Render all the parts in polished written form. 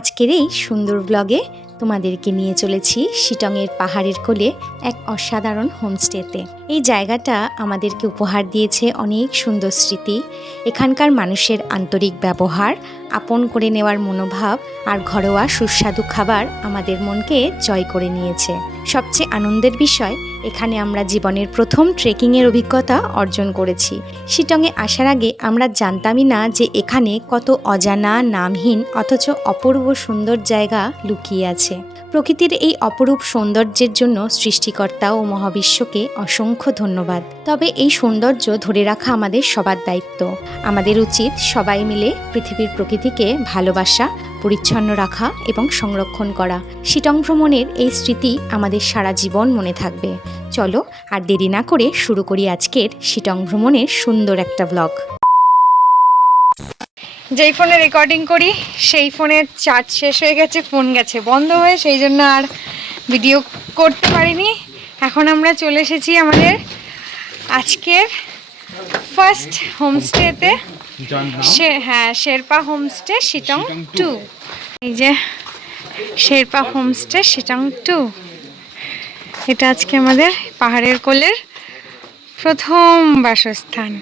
আজকের এই সুন্দর ব্লগে তোমাদেরকে নিয়ে চলেছি শিটংয়ের পাহাড়ের কোলে এক অসাধারণ হোমস্টেতে। এই জায়গাটা আমাদেরকে উপহার দিয়েছে অনেক সুন্দর স্মৃতি। এখানকার মানুষের আন্তরিক ব্যবহার, আপন করে নেওয়ার মনোভাব আর ঘরোয়া সুস্বাদু খাবার আমাদের মনকে জয় করে নিয়েছে। সবচেয়ে আনন্দের বিষয়, এখানে আমরা জীবনের প্রথম ট্রেকিংয়ের অভিজ্ঞতা অর্জন করেছি। শিটংয়ে আসার আগে আমরা জানতামই না যে এখানে কত অজানা, নামহীন অথচ অপূর্ব সুন্দর জায়গা লুকিয়ে আছে। প্রকৃতির এই অপরূপ সৌন্দর্যের জন্য সৃষ্টিকর্তা ও মহাবিশ্বকে অসংখ্য ধন্যবাদ। তবে এই সৌন্দর্য ধরে রাখা আমাদের সবার দায়িত্ব। আমাদের উচিত সবাই মিলে পৃথিবীর প্রকৃতিকে ভালোবাসা, পরিচ্ছন্ন রাখা এবং সংরক্ষণ করা। শিটং ভ্রমণের এই স্মৃতি আমাদের সারা জীবন মনে থাকবে। চলো আর দেরি না করে শুরু করি আজকের শিটং ভ্রমণের সুন্দর একটা ব্লগ। যেই ফোনে রেকর্ডিং করি সেই ফোনের চার্জ শেষ হয়ে গেছে, ফোন গেছে বন্ধ হয়ে, সেই জন্য আর ভিডিও করতে পারিনি। এখন আমরা চলে এসেছি আমাদের আজকের ফার্স্ট হোমস্টেতে। শেরপা হোমস্টে শিটং 2। এই যে শেরপা হোমস্টে শিটং 2, এটা আজকে আমাদের পাহাড়ের কোলের প্রথম বাসস্থান।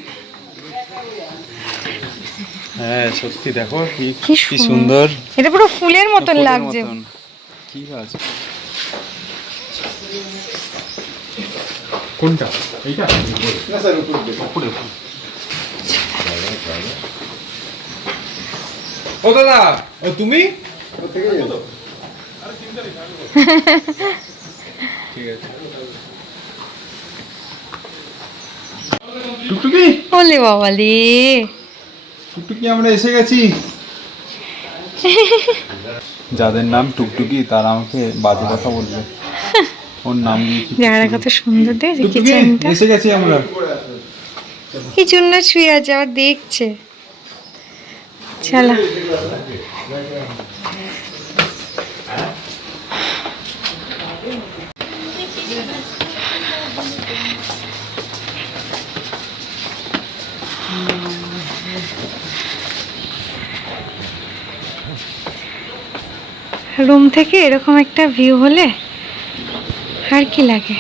হ্যাঁ সত্যি, দেখো কি সুন্দর, এটা পুরো ফুলের মতন লাগছে। কি গাছ? কোনটা? এইটা? না স্যার, উপরে। ও দাদা, ও তুমি? ঠিক আছে। টুকটুকি, ওলে বাবালে, টুকটুকি আমরা এসে গেছি। যাদের নাম টুকটুকি তারা আমাকে বাজে কথা বলবে। ওর নাম জায়গাটা কত সুন্দর, দেখে কিচেনটা। এসে গেছি আমরা। কি জন্য শুয়ে আছে আবার দেখছে। চলো রুম থেকে এরকম একটা ভিউ হলে আর কি লাগে,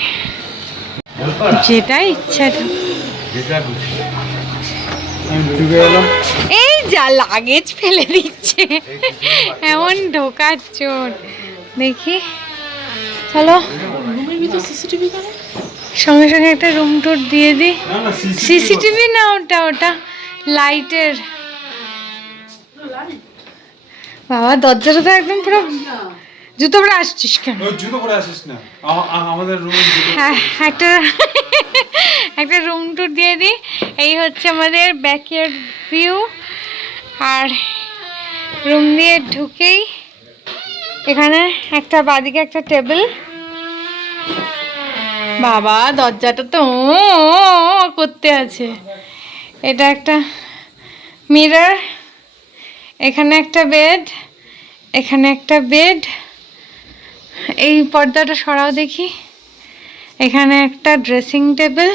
যেটা ইচ্ছা। এই যা লাগেজ ফেলে দিচ্ছে, এমন ঢোকার চোট। দেখি চলো, সঙ্গে সঙ্গে একটা রুম টুর দিয়ে দিই। সিসিটিভি না, ওটা লাইটের। বাবা দরজাটা তো একদম পুরো। জুতো পরে আসছিস কেন? জুতো পরে আসিস না, আমাদের রুমে। হ্যাঁ, একটা রুম টুর দিয়ে দিই। এই হচ্ছে আমাদের ব্যাকইয়ার্ড ভিউ। আর রুম দিয়ে ঢুকেই এখানে একটা বাদিকে একটা টেবিল। বাবা দরজাটা তো করতে আছে। এটা একটা মিরর, এখানে একটা বেড, এখানে একটা বেড। এই পর্দাটা সরাও দেখি। এখানে একটা ড্রেসিং টেবিল।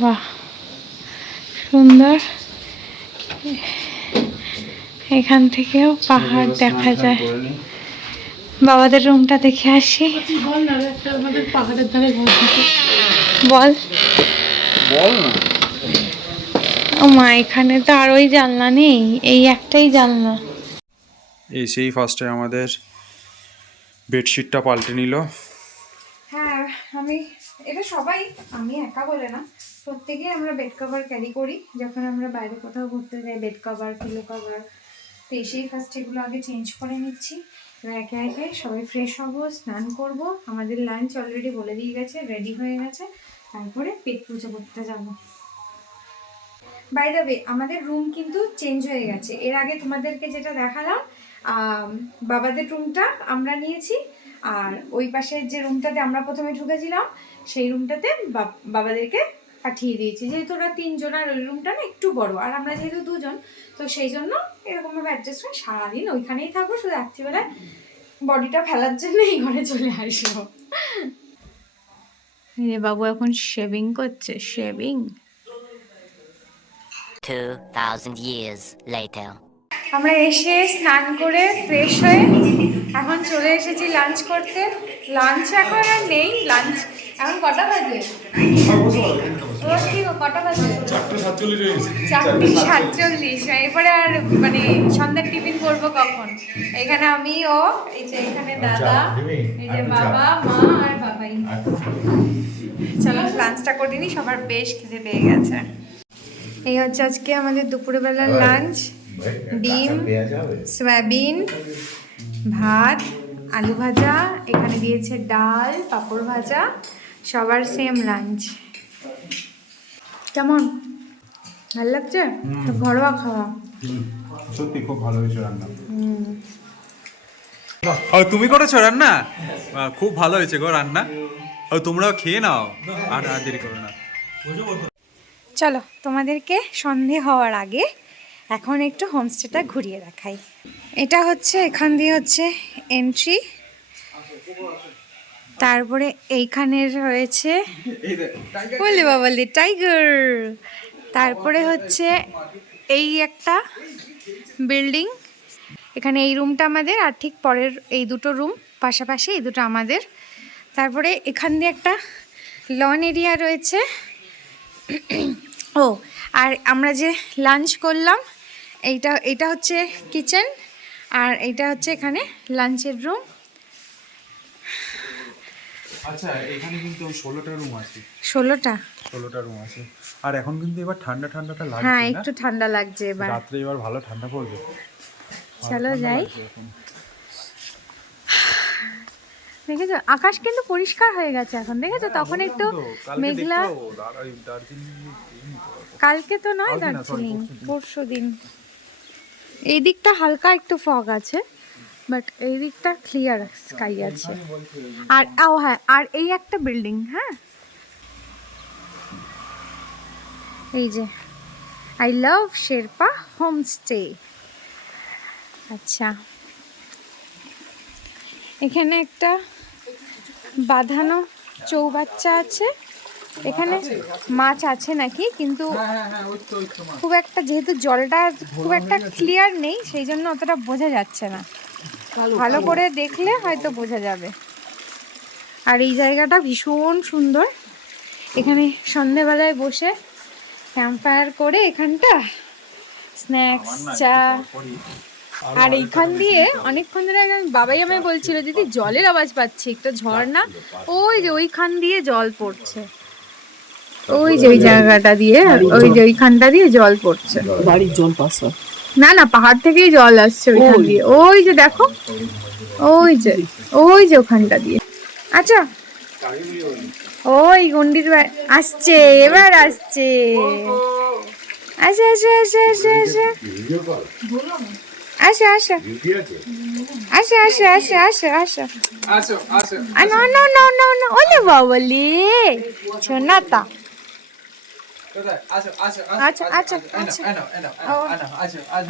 বাহ সুন্দর। এখান থেকেও পাহাড় দেখা যায়। বাবাদের রুমটা দেখে আসি। পাহাড়ের ধারে বল না। ও মা, এখানে তো আর ওই জানলা নেই, এই একটাই জানলা। এসেই ফার্স্টে আমাদের বেডশিটটা পাল্টে নিল। হ্যাঁ, এটা সবাই, আমি একা বলে না, প্রত্যেকেই আমরা বেড কভার ক্যারি করি যখন আমরা বাইরে কোথাও ঘুরতে যাই। বেড কভার, পিলো কভার, তো এসেই ফার্স্ট এগুলো আগে চেঞ্জ করে নিচ্ছি। এবার একে একে সবাই ফ্রেশ হবো, স্নান করব। আমাদের লাঞ্চ অলরেডি বলে দিয়ে গেছে, রেডি হয়ে গেছে। তারপরে পেট পুজো করতে যাবো। বাই দ্য ওয়ে, আমাদের রুম কিন্তু চেঞ্জ হয়ে গেছে। এর আগে তোমাদেরকে যেটা দেখালাম, বাবাদের রুমটা আমরা নিয়েছি। আর ওই পাশের যে রুমটাতে আমরা প্রথমে ঢুকেছিলাম, সেই রুমটাতে বাবাদেরকে পাঠিয়ে দিয়েছি। যেহেতু ওরা 3 জন, আর ওই রুমটা না একটু বড়, আর আমরা যেহেতু 2 জন, তো সেই জন্য এরকমভাবে অ্যাডজাস্ট করে সারাদিন ওইখানেই থাকবো। শুধু রাত্রিবেলায় বডিটা ফেলার জন্য এই ঘরে চলে আসবো। বাবু এখন শেভিং করছে, শেভিং। 2,000 years later. আমরা এসে স্নান করে ফ্রেশ হয়ে এখন চলে এসেছি লাঞ্চ করতে। লাঞ্চ এখন আর নেই, লাঞ্চ এখন কটা বাজে? তোর কি গো, কটা বাজে? 4:47। এরপরে আর মানে সন্ধ্যার টিফিন করবো কখন? এখানে আমি, ও এই যে এখানে দাদা, এই যে বাবা মা আর বাবাই। চলো লাঞ্চটা করে নিই, সবার বেশ খিদে পেয়ে গেছে। এই হচ্ছে আজকে আমাদের দুপুরবেলার লাঞ্চ। ডিম, সয়াবিন, ভাত, আলু ভাজা, এখানে দিয়েছে ডাল, পাঁপড় ভাজা, সবার সেম লাঞ্চ। কেমন ভালো লাগছে? তো ঘরোয়া খাওয়া সত্যি খুব ভালো হয়েছে রান্না। ও তুমি করেছো রান্না? খুব ভালো হয়েছে গো রান্না। ও তোমরাও খেয়ে নাও, আর দেরি করো না। চলো তোমাদেরকে সন্ধে হওয়ার আগে এখন একটু হোমস্টেটা ঘুরিয়ে দেখাই। এটা হচ্ছে, এখান দিয়ে হচ্ছে এন্ট্রি, তারপরে এইখানে রয়েছে বলে বাবলি টাইগার, তারপরে হচ্ছে এই একটা বিল্ডিং, এখানে এই রুমটা আমাদের, আর ঠিক পরের এই দুটো রুম পাশাপাশি, এই দুটো আমাদের। তারপরে এখান দিয়ে একটা লন এরিয়া রয়েছে। ও আর আমরা যে লাঞ্চ করলাম, এইটা হচ্ছে কিচেন, আর এইটা হচ্ছে এখানে লাঞ্চের রুম। আচ্ছা এখানে কিন্তু 16টা রুম আছে। 16টা রুম আছে। আর এখন কিন্তু এবার ঠান্ডাটা লাগছে। হ্যাঁ একটু ঠান্ডা লাগছে এবার, রাত্রে এবার ভালো ঠান্ডা পড়বে। চলো যাই। দেখেছো আকাশ কিন্তু পরিষ্কার হয়ে গেছে এখন, দেখেছো? তখন একটু মেঘলা, কালকে তো নয় দার্জিলিং, পরশু দিন। এই দিকটা হালকা একটু ফগ আছে, বাট এই দিকটা ক্লিয়ার স্কাই আছে। আর হ্যাঁ, আর এই একটা বিল্ডিং, হ্যাঁ এই যে আই লাভ শেরপা হোমস্টে। আচ্ছা এখানে একটা বাঁধানো চৌবাচ্চা আছে, এখানে মাছ আছে নাকি, কিন্তু খুব একটা, যেহেতু জলটা খুব একটা ক্লিয়ার নেই, সেই জন্য অতটা বোঝা যাচ্ছে না। ভালো করে দেখলে হয়তো বোঝা যাবে। আর এই জায়গাটা ভীষণ সুন্দর, এখানে সন্ধেবেলায় বসে ক্যাম্প ফায়ার করে এখানটা স্ন্যাক্স, চা। আর এইখান দিয়ে অনেকক্ষণ ধরে বাবাই আমায় বলছিল, দিদি জলের আওয়াজ পাচ্ছি, একটা ঝর্ণা, ওই যে ওইখান দিয়ে জল পড়ছে, ওই যে ওই জায়গাটা দিয়ে, ওই যে ওইখানটা দিয়ে জল পড়ছে। বাড়ির জল পাশা? না না, পাহাড় থেকেই জল আসছে ওইখান দিয়ে, ওই যে দেখো, ওই যে ওখানটা দিয়ে। আচ্ছা ওই গন্ডির আসছে, এবার আসছে। আচ্ছা আচ্ছা আচ্ছা আচ্ছা আচ্ছা আচ্ছা আচ্ছা আচ্ছা আচ্ছা আচ্ছা আচ্ছা আচ্ছা, না না না না না, ওলে বাবলি শোনাতা। আচ্ছা আচ্ছা আচ্ছা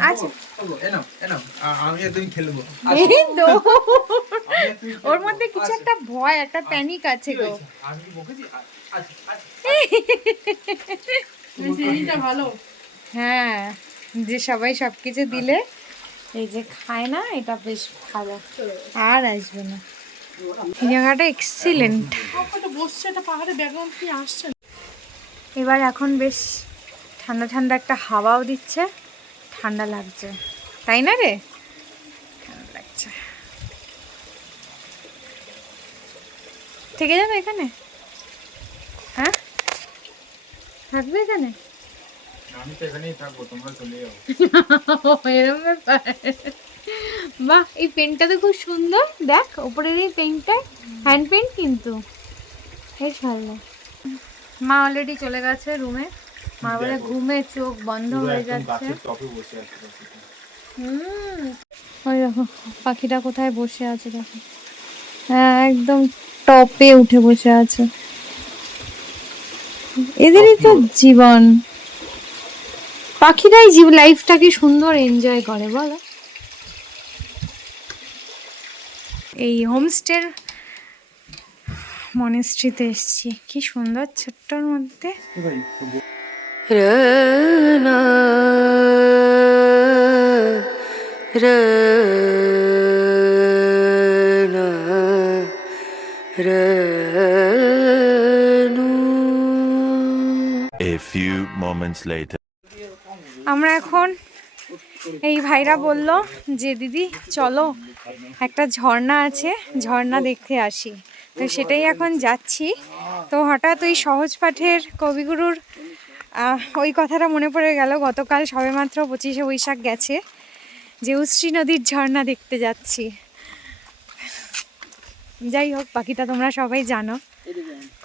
আচ্ছা, ওর মধ্যে কিছু একটা ভয়, একটা প্যানিক আছে গো। ভালো, হ্যাঁ, যে সবাই সবকিছু দিলে এই যে খায় না, এটা বেশ ভালো, আর আসবে না। এই জায়গাটা এক্সিলেন্ট। এবার এখন বেশ ঠান্ডা ঠান্ডা একটা হাওয়াও দিচ্ছে, ঠান্ডা লাগছে, তাই না রে? ঠান্ডা লাগছে। থেকে যাবে এখানে? হ্যাঁ থাকবে এখানে? আমি তো এখানেই থাকবো, তোমরা চলে যাও। এরকম ব্যাপার। বাহ, এই পেনটা তো খুব সুন্দর, দেখ ওপরের এই পেনটা হ্যান্ড পেন, কিন্তু বেশ ভালো। মা অলরেডি চলে গেছে রুমে, মা বলে ঘুমে চোখ বন্ধ হয়ে যাচ্ছে। ওই দেখো পাখিটা কোথায় বসে আছে, দেখো, হ্যাঁ একদম টপে উঠে বসে আছে। এদেরই তো জীবন, পাখিরাই লাইফটাকে সুন্দর এনজয় করে, বলো। এই হোমস্টের মনেস্ট্রিতে এসেছি, কি সুন্দর ছোট্টর মধ্যে। Rana, Rana, Ranu. A few moments later. আমরা এখন এই ভাইরা বলল যে দিদি চলো একটা ঝর্ণা আছে, ঝর্ণা দেখতে আসি। তো সেটাই এখন যাচ্ছি। তো হঠাৎ ওই সহজ পাঠের কবিগুরুর ওই কথাটা মনে পড়ে গেল, গতকাল সবেমাত্র 25শে বৈশাখ গেছে, যে উশ্রী নদীর ঝর্ণা দেখতে যাচ্ছি। যাই হোক, বাকিটা তোমরা সবাই জানো।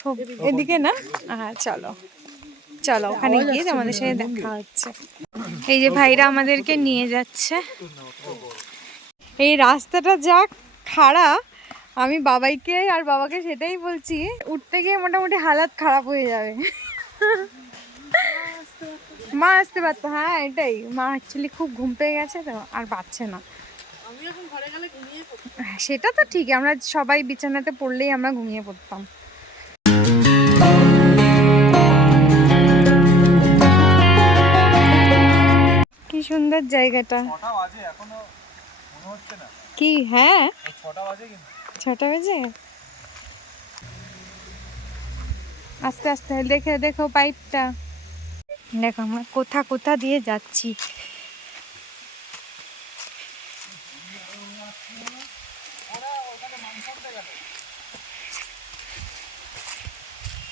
খুব এদিকে না, হ্যাঁ চলো চলো ওখানে গিয়ে তোমাদের সাথে দেখা হচ্ছে। এই যে ভাইরা আমাদেরকে নিয়ে যাচ্ছে। এই রাস্তাটা যা খাড়া, আমি বাবাইকে আর বাবাকে সেটাই বলছি, উঠতে গিয়ে মোটামুটি হালাত খারাপ হয়ে যাবে। মা আসতে পারতো, হ্যাঁ এটাই, মা অ্যাকচুয়ালি খুব ঘুম পেয়ে গেছে তো আর পাচ্ছে না। সেটা তো ঠিক, আমরা সবাই বিছানাতে পড়লেই আমরা ঘুমিয়ে পড়তাম। কি সুন্দর জায়গাটা। কি হ্যাঁ 6টা বাজে। আস্তে আস্তে দেখে দেখো পাইপটা, দেখো আমরা কোথা কোথা দিয়ে যাচ্ছি।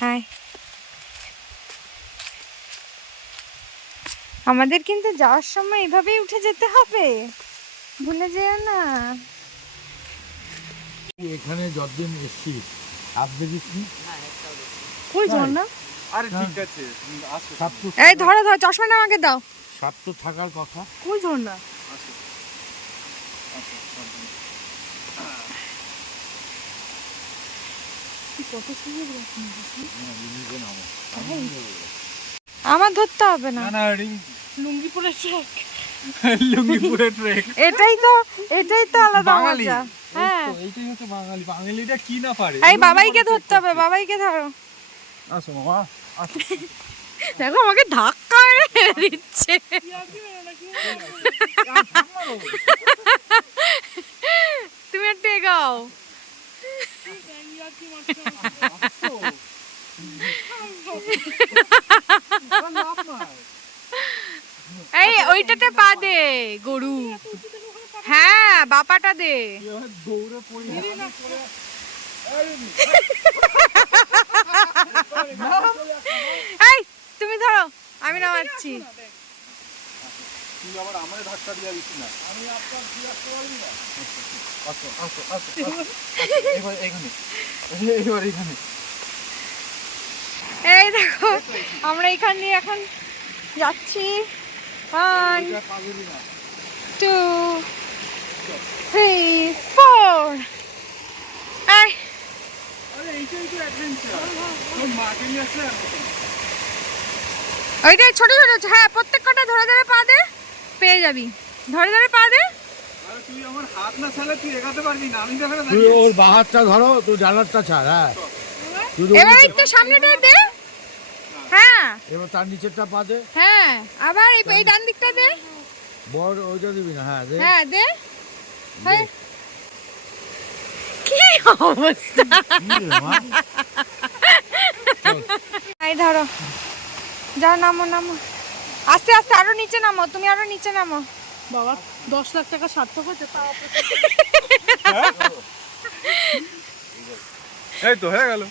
হাই, আমাদের কিন্তু যাওয়ার সময় এভাবেই উঠে যেতে হবে, ভুলে যেও না। এখানে যতদিন এসছি আর দেখিসনি কই ঝর্ণা? আরে ঠিক আছে, সাপ তো এই ধরো ধরো, চশমাটা আমাকে দাও। সাপ তো থাকার কথা। কই ঝর্ণা? আমার ধরতে হবে না, না রিং লুঙ্গি পরে ট্রেক। লুঙ্গিপুরে ট্রেক। এটাই তো আলাদা বাঙালি। মজা। হ্যাঁ, এইটাই হচ্ছে বাঙালি, বাঙালিটা কি না পারে। এই বাবাইকে ধরতে হবে, বাবাইকে ধরো। আসো মামা, আসো। দেখো আমাকে ধাক্কা মেরে দিচ্ছে। তুমি একটু এগাও। এই ওইটাতে পা দে গরু, হ্যাঁ বাপাটা দে। এই তুমি ধরো, আমি নামাচ্ছি। তুই আবার আমারে ধাক্কা দিয়ে দিস না। আমি আপনার দিয়ে আসতে পারি না। আসো আসো আসো, এবার এখানে, এবার এখানে। এই দেখো আমরা এখান দিয়ে এখন যাচ্ছি। 1 2 3 4। এই আরে এইটাই তো অ্যাডভেঞ্চার। তোর মাকে নিয়ে আসলে আর হতো না। ওইটাই ছোট ছোট, হ্যাঁ প্রত্যেক কটা ধরে ধরে পা দে, পেয়ে যাবি। ধরে ধরে পা দে। আরে তুই আমার হাত না ছাড়লে তুই এগাতে পারবি না, আমি দেখাটা তুই ওর বাহারটা ধরো, তুই জানারটা ছাড়। হ্যাঁ এবার একটু সামনেটা দে, হ্যাঁ এবার তার নিচেরটা পা দে, হ্যাঁ আবার এই ডান দিকটা দে, বড় ওইটা দিবি না। হ্যাঁ দে। হ্যাঁ দে। হ্যাঁ। কি অবস্থা, এই ধরো, যাও নামো নামো, আস্তে আস্তে আরো নিচে নামো, তুমি আরো নিচে নামো। বাবা 10 লাখ টাকা সার্থক হচ্ছে, তাও এই তো হয়ে গেল।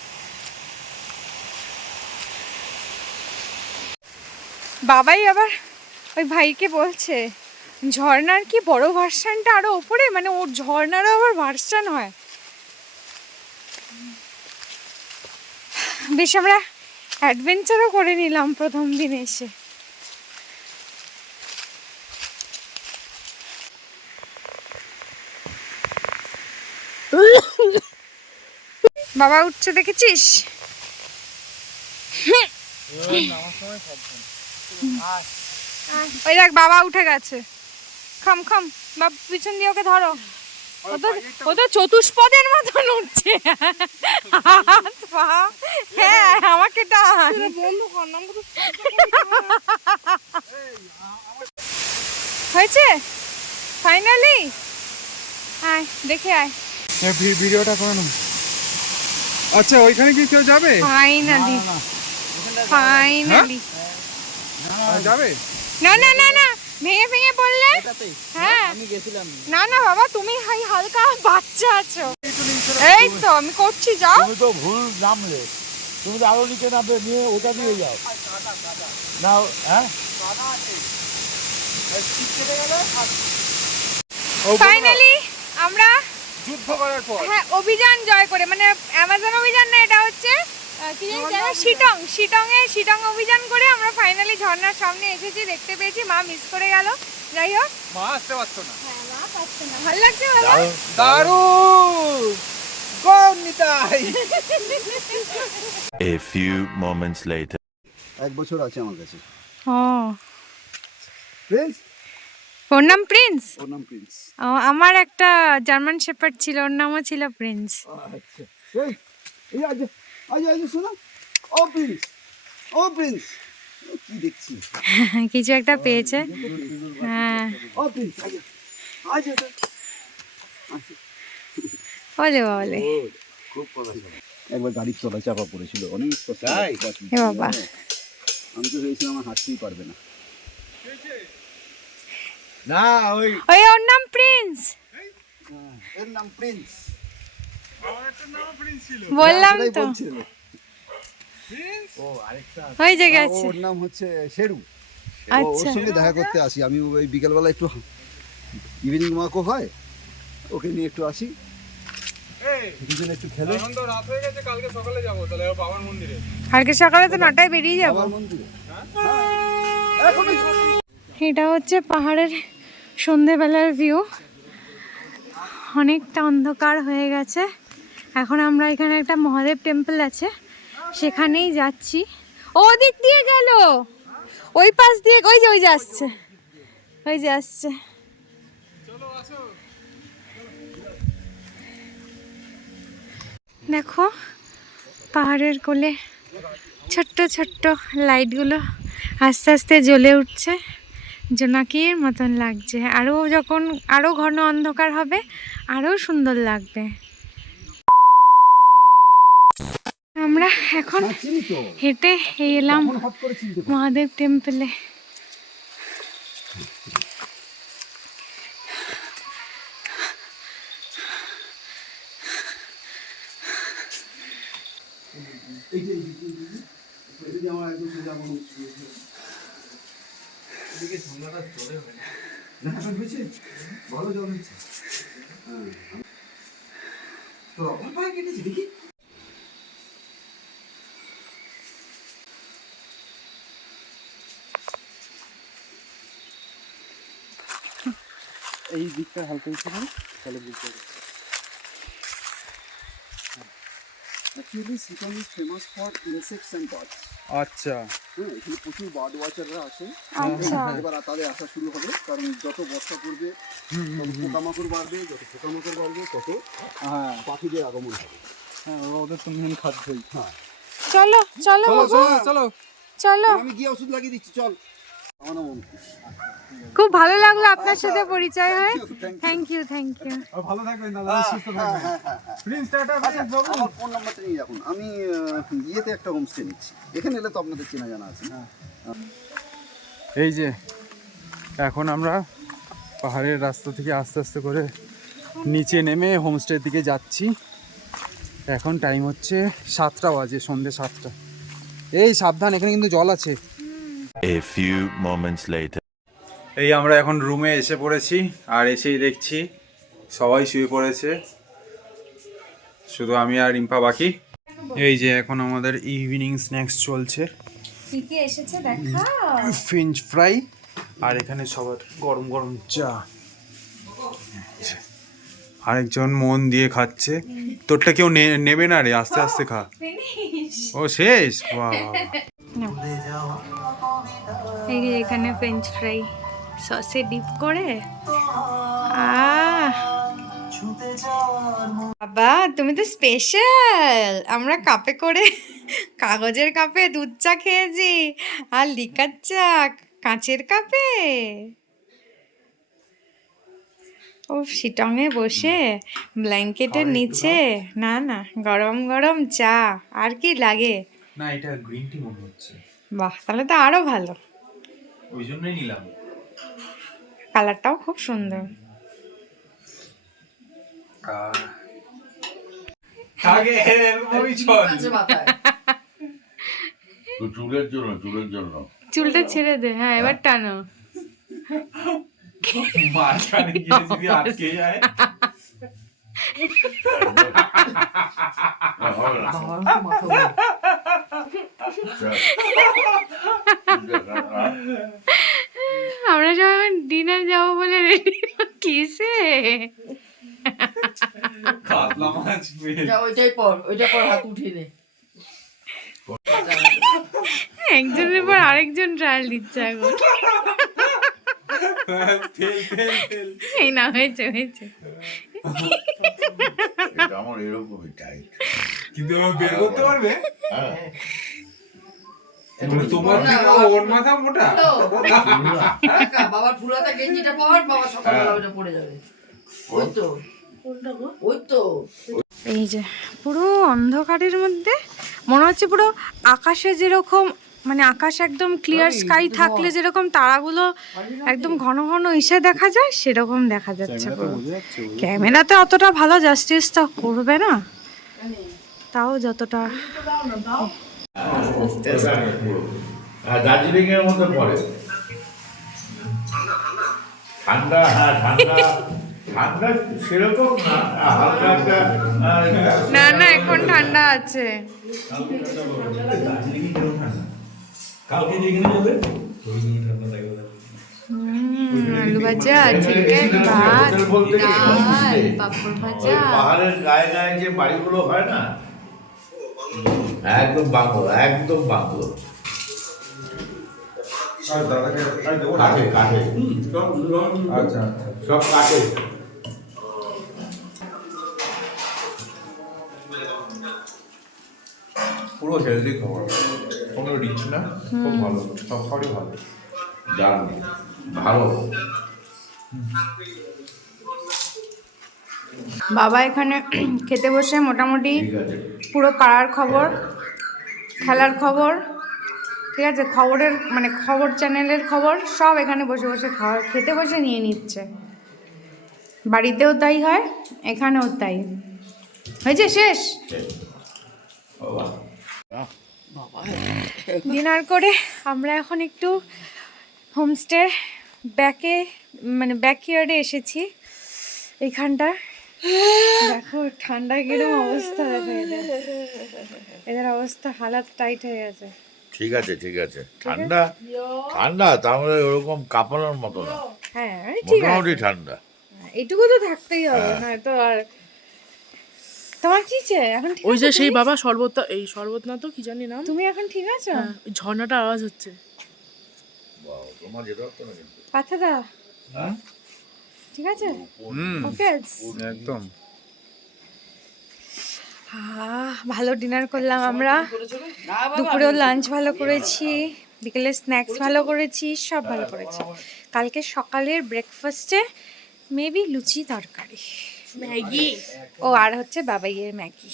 বাবাই আবার ওই ভাইকে বলছে ঝর্ণার কি বড় ভার্সানটা আরো উপরে, মানে ওর ঝর্ণারও আবার ভার্সান হয়। বেশ আমরা অ্যাডভেঞ্চারও করে নিলাম প্রথম দিন এসে। বাবা উঠছে দেখেছিস? ওই দেখ বাবা উঠে গেছে। খাম খাম বাবা, পিছন দিয়ে ওকে ধরো। ও তো চতুষ্পদের মতন উঠছে। হাত পা, হ্যাঁ আমাকে টান। হয়েছে ফাইনালি? আয় দেখে আয়। ভিডিওটা করো না। আচ্ছা ওইখানে কি কেউ যাবে? ফাইনালি ফাইনালি যাবে? না না না না, ভেঙে ভেঙে পড়লে। হ্যাঁ না না বাবা, তুমি হালকা বাচ্চা আছো। এই তো আমি করছি, যাও। তুমি তো ভুল নামলে, তুমি তো আরো নিচে নামবে, নিয়ে ওটা দিয়ে যাও না। হ্যাঁ ফাইনালি আমরা যুদ্ধ করার পর হ্যাঁ অভিযান জয় করে, মানে অ্যামাজন অভিযান না, এটা হচ্ছে কি জানি শিটং অভিযান করে আমরা ফাইনালি ঝর্ণার সামনে এসেছি, দেখতে পেয়েছি। মা মিস করে গেল, যাই হোক। মা আসতে পারতো না। হ্যাঁ মা পাচ্ছে না, ভালো লাগছে। ভালো দারুণ কোন Nitai. A few moments later. 1 বছর আছে আমার কাছে। ও, প্রিন্স, ওর নাম প্রিন্স? ওর নাম প্রিন্স। ও, আমার একটা জার্মান শেপার্ড ছিল, ওর নামও ছিল প্রিন্স। আচ্ছা এই এই আজ আজ আজ শোনো, ও প্রিন্স, ও প্রিন্স, কি দেখছি? কিছু একটা পেয়েছে। হ্যাঁ ও প্রিন্স আজ আজ বলে বলে। খুব কথা শোনে। একবার গাড়ির তলায় চাপা পড়েছিল, অনেক কষ্ট। এ বাবা, আমি তো ভেবেছিলাম আমার হাঁটতেই পারবে না। না ওই ওই ওর নাম প্রিন্স, এর নাম প্রিন্স। বললাম সেটাই তো। বলছিল। ও আরেকটা ওই জায়গায় আছে। ওর নাম হচ্ছে শেরু। ওর আচ্ছা সঙ্গে দেখা করতে আসি আমি, ওই বিকেলবেলা একটু ইভিনিং ওয়াকও হয়, ওকে নিয়ে একটু আসি, দুজনে একটু খেলে। এখন তো রাত হয়ে গেছে, কালকে সকালে যাবো তাহলে বাবার মন্দিরে। কালকে সকালে তো 9টায় বেরিয়ে যাবো। বাবার মন্দিরে এখনই এটা হচ্ছে পাহাড়ের সন্ধেবেলার ভিউ। অনেকটা অন্ধকার হয়ে গেছে। এখন আমরা এখানে একটা মহাদেব টেম্পল আছে, সেখানেই যাচ্ছি। ও দিক দিয়ে গেল, ওই পাশ দিয়ে, ওই যে ওই যে আসছে, ওই যে আসছে। দেখো পাহাড়ের কোলে ছোট্ট ছোট্ট লাইটগুলো আস্তে আস্তে জ্বলে উঠছে, জোনাকির মতন লাগছে। আরও যখন আরও ঘন অন্ধকার হবে আরও সুন্দর লাগবে। আমরা এখন চিনি তো, হেঁটে এলাম হট করে চিনতে পারি। মহাদেব টেম্পলে। এই যে এই যে আমার একদম সোজা মনে হচ্ছে। এদিকে ঝর্ণাটা জলে হয় না, না এখন হয়েছে, ভালো জল হচ্ছে। হ্যাঁ তো আমার পায়ে কেটেছি দেখি। এই দিকটা হালকা একটু তাহলে বুঝতে পারছি। Actually Shillong is famous for insects and birds. আচ্ছা হ্যাঁ, এখানে প্রচুর বার্ড ওয়াচাররা আসেন। আচ্ছা। এবার তাদের আসা শুরু হবে, কারণ যত বর্ষা পড়বে তত পোকামাকড় বাড়বে, যত পোকামাকড় বাড়বে তত হ্যাঁ পাখিদের আগমন হবে। হ্যাঁ ওদের তো মেন খাদ্যই। হ্যাঁ চলো চলো চলো চলো চলো চলো। আমি গিয়ে ওষুধ লাগিয়ে দিচ্ছি, চল। আমার নাম অঙ্কুশ। খুব ভালো লাগলো আপনার সাথে পরিচয় হয়ে। Thank you thank you. ভালো থাকবেন দাদা, সুস্থ থাকবেন। প্রিন্স টাটা, আচ্ছা, প্রিন্স বাবু। আমার ফোন নাম্বারটা নিয়ে রাখুন, আমি ইয়েতে একটা হোমস্টে নিচ্ছি, এখানে এলে তো আপনাদের চেনা জানা আছে। এই যে এখন আমরা পাহাড়ের রাস্তা থেকে আস্তে আস্তে করে নিচে নেমে হোমস্টের দিকে যাচ্ছি। এখন টাইম হচ্ছে 7টা বাজে, সন্ধ্যে 7টা। এই সাবধান, এখানে কিন্তু জল আছে। A few moments later. এই আমরা এখন রুমে এসে পড়েছি, আর এসেই দেখছি সবাই শুয়ে পড়েছে, শুধু আমি আর রিম্পা বাকি। এই যে এখন আমাদের ইভিনিং স্ন্যাক্স চলছে, কি কি এসেছে দেখা। ফ্রেঞ্চ ফ্রাই, আর এখানে সবার গরম গরম চা। আরেকজন মন দিয়ে খাচ্ছে, তোরটা কেউ নেবে না রে, আস্তে আস্তে খা। ও শেষ, বাহ। এই যে এখানে ফ্রেঞ্চ ফ্রাই সসে ডিপ করে, বাবা তুমি তো স্পেশাল। আমরা কাপে করে, কাগজের কাপে দুধ চা খেয়েছি, আর লিকার চা কাঁচের কাপে। ও শিটংয়ে বসে ব্ল্যাঙ্কেটের নিচে, না না, গরম গরম চা, আর কি লাগে। না, এটা গ্রিন টি মনে হচ্ছে, বাহ, তাহলে তো আরো ভালো। ওই জন্যই নিলাম। কালারটাও খুব সুন্দর। আগে এরকমই চল। চুলের জন্য, চুলের জন্য। চুলটা ছেড়ে দে, হ্যাঁ এবার টানো। মাঝখানে গিয়ে যদি আটকে যায়। হবে না। আমরা সবাই ডিনার যাবো বলে রেডি। কিসে? কাতলা মাছ ওইটাই পর, ওইটা পর, হাত উঠিয়ে নে। একজনের পর আরেকজন ট্রায়াল দিচ্ছে এখন। Fail fail fail. এই না, হয়েছে হয়েছে। এটা আমার এরকমই টাইট। কিন্তু ও বের করতে পারবে? হ্যাঁ। মানে তোমার থেকে ওর মাথা মোটা। কাকা, বাবার ফুলাতা গেঞ্জিটা পর, বাবা সকালবেলা ওইটা পরে যাবে। ওই তো, ওই তো। এই যে পুরো অন্ধকারের মধ্যে মনে হচ্ছে পুরো আকাশে যেরকম, মানে আকাশ একদম ক্লিয়ার স্কাই থাকলে যেরকম তারাগুলো একদম ঘন ঘন এসে দেখা যায়, সেরকম দেখা যাচ্ছে পুরো। ক্যামেরাতে অতটা ভালো জাস্টিস তো করবে না, তাও যতটা। দার্জিলিং এর মধ্যে পড়ে। ঠান্ডা, হ্যাঁ ঠান্ডা, ঠান্ডা সেরকম না, হালকা একটা। না না, এখন ঠান্ডা আছে। আলু ভাজা, চিকেন, ভাত, ডাল, পাঁপড় ভাজা। পাহাড়ের গায়ে গায়ে যে বাড়িগুলো হয় না, একদম বাংলো, একদম বাংলো। কাঠে কাঠে, আচ্ছা সব কাঠে। পুরো হেলদি খাবার, কোনো রিচ না, খুব ভালো, সব খাবারই ভালো। দারুণ ভালো। বাবা এখানে খেতে বসে মোটামুটি ঠিক আছে। পুরো পাড়ার খবর, খেলার খবর, ঠিক আছে, খবরের মানে খবর চ্যানেলের খবর সব এখানে বসে বসে খাওয়া, খেতে বসে নিয়ে নিচ্ছে। বাড়িতেও তাই হয়, এখানেও তাই। হয়েছে, শেষ। ডিনার করে আমরা এখন একটু হোমস্টে ব্যাকে, মানে ব্যাকইয়ার্ডে এসেছি। এইখানটা দেখো ঠান্ডা কিরম অবস্থা, দেখো এদের অবস্থা, হালাত টাইট হয়ে গেছে। ঠিক আছে ঠিক আছে, ঠান্ডা ঠান্ডা, তাহলে ওরকম কাঁপানোর মতো না, হ্যাঁ ঠিক আছে, মোটামুটি ঠান্ডা। এইটুকু তো থাকতেই হবে, না তো আর। তোমার কি এখন ঠিক ওই যে আছে সেই তুমি? বাবা শরবত, এই শরবত না তো কি জানি নাম। তুমি এখন ঠিক আছো? হ্যাঁ, ওই ঝর্ণাটা আওয়াজ হচ্ছে। তোমার যেতে পারতো না কিন্তু। পাথা দা ঠিক আছে, ওকে একদম। ভালো ডিনার করলাম আমরা, দুপুরেও লাঞ্চ ভালো করেছি, বিকেলে স্ন্যাক্স ভালো করেছি, সব ভালো করেছি। কালকে সকালের ব্রেকফাস্টে মেবি লুচি তরকারি, ম্যাগি, ও আর হচ্ছে বাবাইয়ের ম্যাগি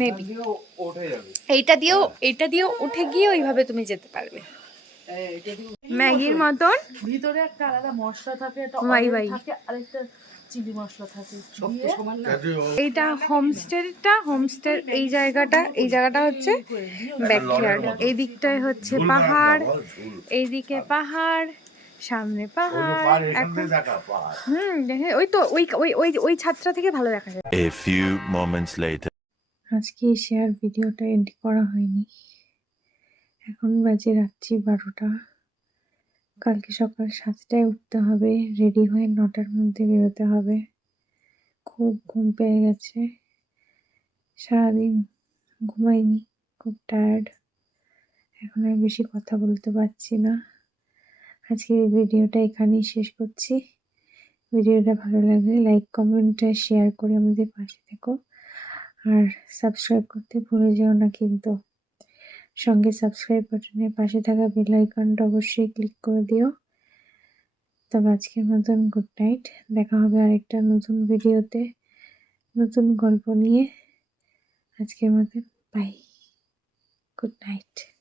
মেবি। এইটা দিয়েও উঠে গিয়ে ওইভাবে তুমি যেতে পারবে ম্যাগির মতন। ভিতরে একটা আলাদা মশলা থাকে, একটা বাই অয়েল বাই। থাকে, আরেকটা চিলি মশলা থাকে। এইটা হোমস্টের এই জায়গাটা হচ্ছে ব্যাকইয়ার্ড। এই দিকটায় হচ্ছে পাহাড়, এইদিকে পাহাড়, সামনে পাহাড়। এখন দেখে ওই তো ওই ওই ওই ওই ছাদটা থেকে ভালো দেখা যায়। A few moments later. আজকে এসে আর ভিডিওটা এডিট করা হয়নি, এখন বাজে রাত্রি 12টা। কালকে সকাল 7টায় উঠতে হবে, রেডি হয়ে 9টার মধ্যে বেরোতে হবে। খুব ঘুম পেয়ে গেছে, সারাদিন ঘুমাইনি, খুব টায়ার্ড। এখন আর বেশি কথা বলতে পারছি না। আজকে এই ভিডিওটা এখানেই শেষ করছি। ভিডিওটা ভালো লাগলে লাইক কমেন্ট আর শেয়ার করে আমাদের পাশে থেকো। আর সাবস্ক্রাইব করতে ভুলে যেও না কিন্তু। সঙ্গে সাবস্ক্রাইব বাটনের পাশে থাকা বেল আইকনটা অবশ্যই ক্লিক করে দিও। তবে আজকের মতন গুড নাইট। দেখা হবে আরেকটা নতুন ভিডিওতে, নতুন গল্প নিয়ে। আজকের মতন বাই, গুড নাইট।